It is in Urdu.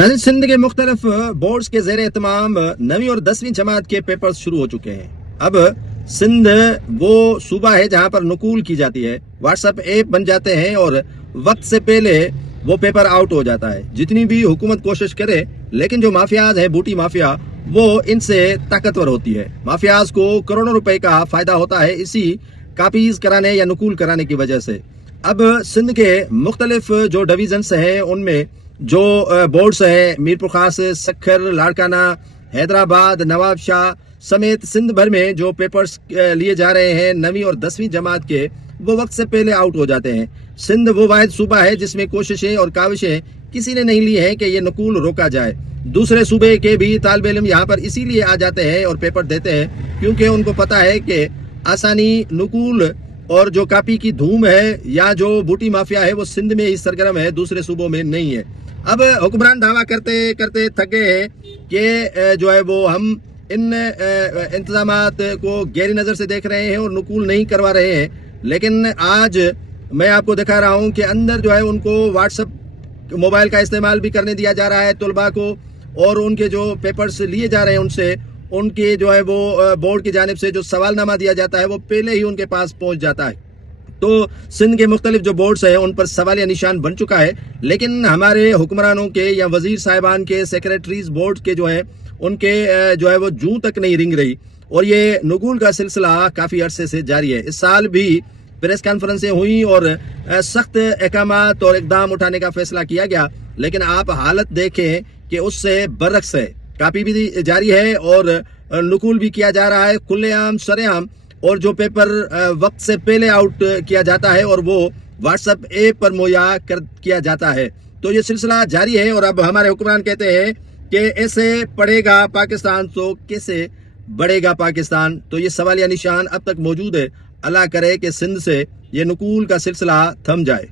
ناظرین، سندھ کے مختلف بورڈز کے زیر اہتمام 9ویں اور 10ویں جماعت کے پیپرز شروع ہو چکے ہیں۔ اب سندھ وہ صوبہ ہے جہاں پر نقول کی جاتی ہے، واٹس ایپ ایپ بن جاتے ہیں اور وقت سے پہلے وہ پیپر آؤٹ ہو جاتا ہے۔ جتنی بھی حکومت کوشش کرے، لیکن جو مافیاز ہیں، بوٹی مافیا، وہ ان سے طاقتور ہوتی ہے۔ مافیاز کو کروڑوں روپے کا فائدہ ہوتا ہے اسی کاپیز کرانے یا نقول کرانے کی وجہ سے۔ اب سندھ کے مختلف جو ڈویژنس ہیں، ان میں جو بورڈز ہیں، میرپور خاص، سکھر، لاڑکانہ، حیدرآباد، نواب شاہ سمیت سندھ بھر میں جو پیپرز لیے جا رہے ہیں 9ویں اور 10ویں جماعت کے، وہ وقت سے پہلے آؤٹ ہو جاتے ہیں۔ سندھ وہ واحد صوبہ ہے جس میں کوششیں اور کاوشیں کسی نے نہیں لی ہیں کہ یہ نقول روکا جائے۔ دوسرے صوبے کے بھی طالب علم یہاں پر اسی لیے آ جاتے ہیں اور پیپر دیتے ہیں کیونکہ ان کو پتا ہے کہ آسانی نقول اور جو کاپی کی دھوم ہے یا جو بوٹی مافیا ہے وہ سندھ میں ہی سرگرم ہے، دوسرے صوبوں میں نہیں ہے۔ اب حکمران دعویٰ کرتے کرتے تھک گئے ہیں کہ جو ہے وہ ہم ان انتظامات کو گہری نظر سے دیکھ رہے ہیں اور نقول نہیں کروا رہے ہیں، لیکن آج میں آپ کو دکھا رہا ہوں کہ اندر جو ہے ان کو واٹس ایپ موبائل کا استعمال بھی کرنے دیا جا رہا ہے طلباء کو، اور ان کے جو پیپرز لیے جا رہے ہیں ان سے ان کے جو ہے وہ بورڈ کی جانب سے جو سوال نامہ دیا جاتا ہے وہ پہلے ہی ان کے پاس پہنچ جاتا ہے۔ تو سندھ کے مختلف جو بورڈز ہیں ان پر سوالیہ نشان بن چکا ہے، لیکن ہمارے حکمرانوں کے یا وزیر صاحبان کے سیکریٹریز بورڈ کے جو ہیں ان کے جو ہے وہ جوں تک نہیں رنگ رہی، اور یہ نقول کا سلسلہ کافی عرصے سے جاری ہے۔ اس سال بھی پریس کانفرنسیں ہوئیں اور سخت احکامات اور اقدام اٹھانے کا فیصلہ کیا گیا، لیکن آپ حالت دیکھیں کہ اس سے برعکس ہے۔ کاپی بھی جاری ہے اور نقول بھی کیا جا رہا ہے کھلے عام سرے عام، اور جو پیپر وقت سے پہلے آؤٹ کیا جاتا ہے اور وہ واٹس ایپ ایپ پر مہیا کیا جاتا ہے۔ تو یہ سلسلہ جاری ہے، اور اب ہمارے حکمران کہتے ہیں کہ ایسے پڑے گا پاکستان تو کیسے بڑھے گا پاکستان۔ تو یہ سوالیہ نشان اب تک موجود ہے۔ اللہ کرے کہ سندھ سے یہ نقول کا سلسلہ تھم جائے۔